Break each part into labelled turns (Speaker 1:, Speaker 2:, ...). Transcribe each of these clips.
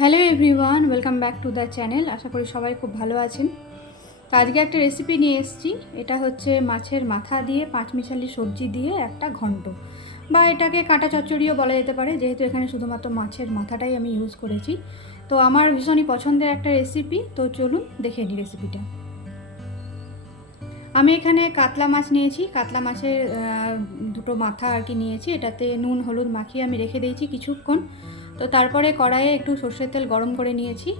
Speaker 1: Hello everyone welcome back to the channel আশা করি সবাই খুব ভালো আছেন। তো আজকে একটা রেসিপি নিয়ে এসেছি। এটা হচ্ছে মাছের মাথা দিয়ে পাঁচমিশালি সবজি দিয়ে একটা ঘন্ট। বা এটাকে কাঁটা চচ্চড়িও বলা যেতে পারে, যেহেতু এখানে শুধুমাত্র মাছের মাথাটাই আমি ইউজ করেছি। তো আমার ভীষণই পছন্দের একটা রেসিপি তো চলুন দেখে নিই রেসিপিটা আমি এখানে কাতলা মাছ নিয়েছি। কাতলা মাছের দুটো মাথা আর কি নিয়েছি। এটাতে নুন, হলুদ মাখিয়ে আমি রেখে দিয়েছি কিছুক্ষণ। তো তারপরে কড়াইয়ে একটু সর্ষের তেল গরম করে নিয়েছি।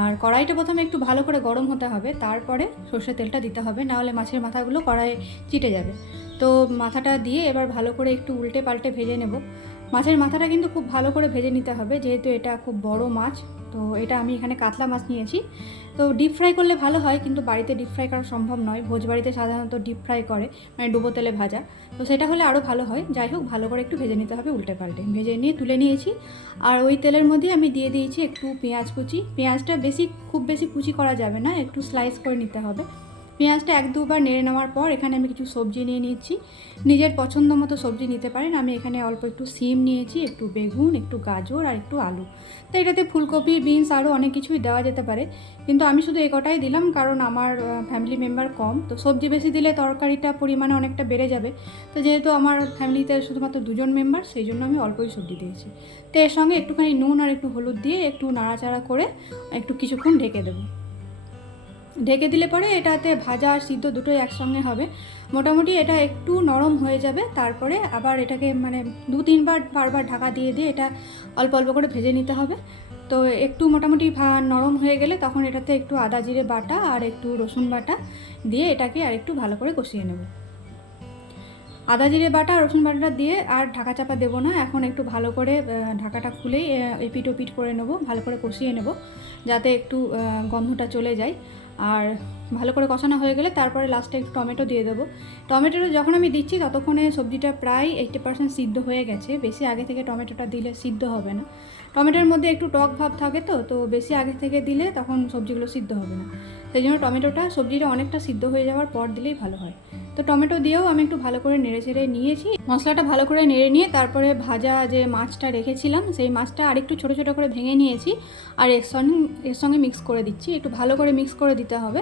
Speaker 1: আর কড়াইটা প্রথমে একটু ভালো করে গরম হতে হবে, তারপরে সর্ষের তেলটা দিতে হবে, নাহলে মাছের মাথাগুলো কড়াইয়ে চিটে যাবে। তো মাথাটা দিয়ে এবার ভালো করে একটু উল্টে পাল্টে ভেজে নেব। মাছের মাথাটা কিন্তু খুব ভালো করে ভেজে নিতে হবে, যেহেতু এটা খুব বড় মাছ তো এটা আমি এখানে কাতলা মাছ নিয়েছি। তো ডিপ ফ্রাই করলে ভালো হয়, কিন্তু বাড়িতে ডিপ ফ্রাই করা সম্ভব নয়। ভোজ বাড়িতে সাধারণত ডিপ ফ্রাই করে মানে ডুবো তেলে ভাজা। তো সেটা হলে আরও ভালো হয়। যাই হোক, ভালো করে একটু ভেজে নিতে হবে উল্টে পাল্টে ভেজে নিয়ে, তুলে নিয়েছি। আর ওই তেলের মধ্যে আমি দিয়ে দিয়েছি একটু পেঁয়াজ কুচি। পেঁয়াজটা বেশি, খুব বেশি কুচি করা যাবে না, একটু স্লাইস করে নিতে হবে। পেঁয়াজটা এক দুবার নেড়ে নেওয়ার পর এখানে আমি কিছু সবজি নিয়ে নিচ্ছি নিজের পছন্দ মতো সবজি নিতে পারেন। আমি এখানে অল্প একটু সিম নিয়েছি, একটু বেগুন, একটু গাজর আর একটু আলু। তো এটাতে ফুলকপি, বিনস আরও অনেক কিছুই দেওয়া যেতে পারে। কিন্তু আমি শুধু এই কটাই দিলাম কারণ আমার ফ্যামিলি মেম্বার কম। তো সবজি বেশি দিলে তরকারিটা পরিমাণে অনেকটা বেড়ে যাবে। তো যেহেতু আমার ফ্যামিলিতে শুধুমাত্র দুজন মেম্বার সেই জন্য আমি অল্পই সবজি দিয়েছি। তো এর সঙ্গে একটুখানি নুন আর একটু হলুদ দিয়ে একটু নাড়াচাড়া করে একটু কিছুক্ষণ ঢেকে দেবো। ঢেকে দিলে পরে এটাতে ভাজা আর সিদ্ধ দুটোই একসঙ্গে হবে। মোটামুটি এটা একটু নরম হয়ে যাবে, তারপরে আবার এটাকে মানে দু তিনবার বারবার ঢাকা দিয়ে দিয়ে এটা অল্প অল্প করে ভেজে নিতে হবে। তো একটু মোটামুটি নরম হয়ে গেলে তখন এটাতে একটু আদা জিরে বাটা আর একটু রসুন বাটা দিয়ে এটাকে আর একটু ভালো করে কষিয়ে নেব। আদা জিরে বাটা আর রসুন বাটাটা দিয়ে আর ঢাকা চাপা দেবো না, এখন একটু ভালো করে ঢাকাটা খুলেই এপিট ওপিট করে নেব, ভালো করে কষিয়ে নেব, যাতে একটু গন্ধটা চলে যায়। আর ভালো করে কষানো হয়ে গেলে তারপরে লাস্টে একটু টমেটো দিয়ে দেবো। টমেটোটা যখন আমি দিচ্ছি ততক্ষণে সবজিটা প্রায় এইটি পার্সেন্ট সিদ্ধ হয়ে গেছে। বেশি আগে থেকে টমেটোটা দিলে সিদ্ধ হবে না। টমেটোর মধ্যে একটু টক ভাব থাকে তো তো বেশি আগে থেকে দিলে তখন সবজিগুলো সিদ্ধ হবে না। সেই জন্য টমেটোটা সবজিটা অনেকটা সিদ্ধ হয়ে যাওয়ার পর দিলেই ভালো হয়। তো টমেটো দিয়েও আমি একটু ভালো করে নেড়ে চেড়ে নিয়েছি। মশলাটা ভালো করে নেড়ে নিয়ে তারপরে ভাজা যে মাছটা রেখেছিলাম, সেই মাছটা আরেকটু ছোটো ছোটো করে ভেঙে নিয়েছি আর এর সঙ্গে এর সঙ্গে মিক্স করে দিচ্ছি। একটু ভালো করে মিক্স করে দিতে হবে।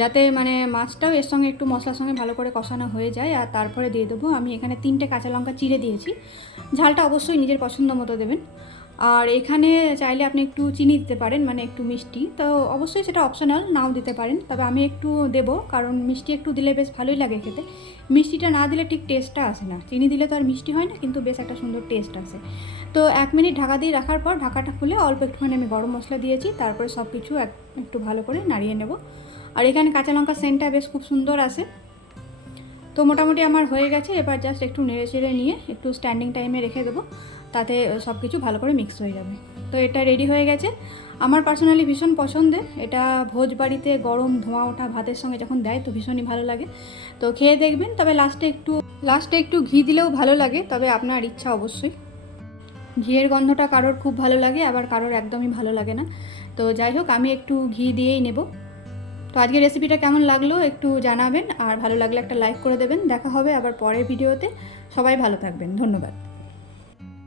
Speaker 1: যাতে মানে মাছটাও এর সঙ্গে একটু মশলার সঙ্গে ভালো করে কষানো হয়ে যায়। আর তারপরে দিয়ে দেবো, আমি এখানে তিনটে কাঁচা লঙ্কা চিড়ে দিয়েছি। ঝালটা অবশ্যই নিজের পছন্দ মতো দেবেন। আর এখানে চাইলে আপনি একটু চিনি দিতে পারেন মানে একটু মিষ্টি। তো অবশ্যই সেটা অপশনাল নাও দিতে পারেন। তবে আমি একটু দেব, কারণ মিষ্টি একটু দিলে বেশ ভালোই লাগে খেতে। মিষ্টিটা না দিলে ঠিক টেস্টটা আসে না। চিনি দিলে তো আর মিষ্টি হয় না, কিন্তু বেশ একটা সুন্দর টেস্ট আসে। তো এক মিনিট ঢাকা দিয়ে রাখার পর ঢাকাটা খুলে অল্প একটুখানি আমি গরম মশলা দিয়েছি। তারপরে সব কিছু এক, একটু ভালো করে নাড়িয়ে নেব। আর এখানে কাঁচা লঙ্কা সেন্টটা বেশ খুব সুন্দর আসে। তো মোটামুটি আমার হয়ে গেছে। এবার জাস্ট একটু নেড়ে চেড়ে নিয়ে একটু স্ট্যান্ডিং টাইমে রেখে দেবো। তাতে সব কিছু ভালো করে মিক্স হয়ে যাবে। তো এটা রেডি হয়ে গেছে। আমার পার্সোনালি ভীষণ পছন্দের। এটা ভোজ বাড়িতে গরম ধোঁয়া ওঠা ভাতের সঙ্গে যখন দেয় তো ভীষণই ভালো লাগে। তো খেয়ে দেখবেন, তবে লাস্টে একটু লাস্টে একটু ঘি দিলেও ভালো লাগে, তবে আপনার ইচ্ছা অবশ্যই। ঘিয়ের গন্ধটা কারোর খুব ভালো লাগে, আবার কারোর একদমই ভালো লাগে না। তো যাই হোক, আমি একটু ঘি দিয়েই নেব। তো আজকে রেসিপিটা কেমন লাগল একটু জানাবেন, আর ভালো লাগলে একটা লাইক করে দেবেন। দেখা হবে আবার পরের ভিডিওতে সবাই ভালো থাকবেন। ধন্যবাদ।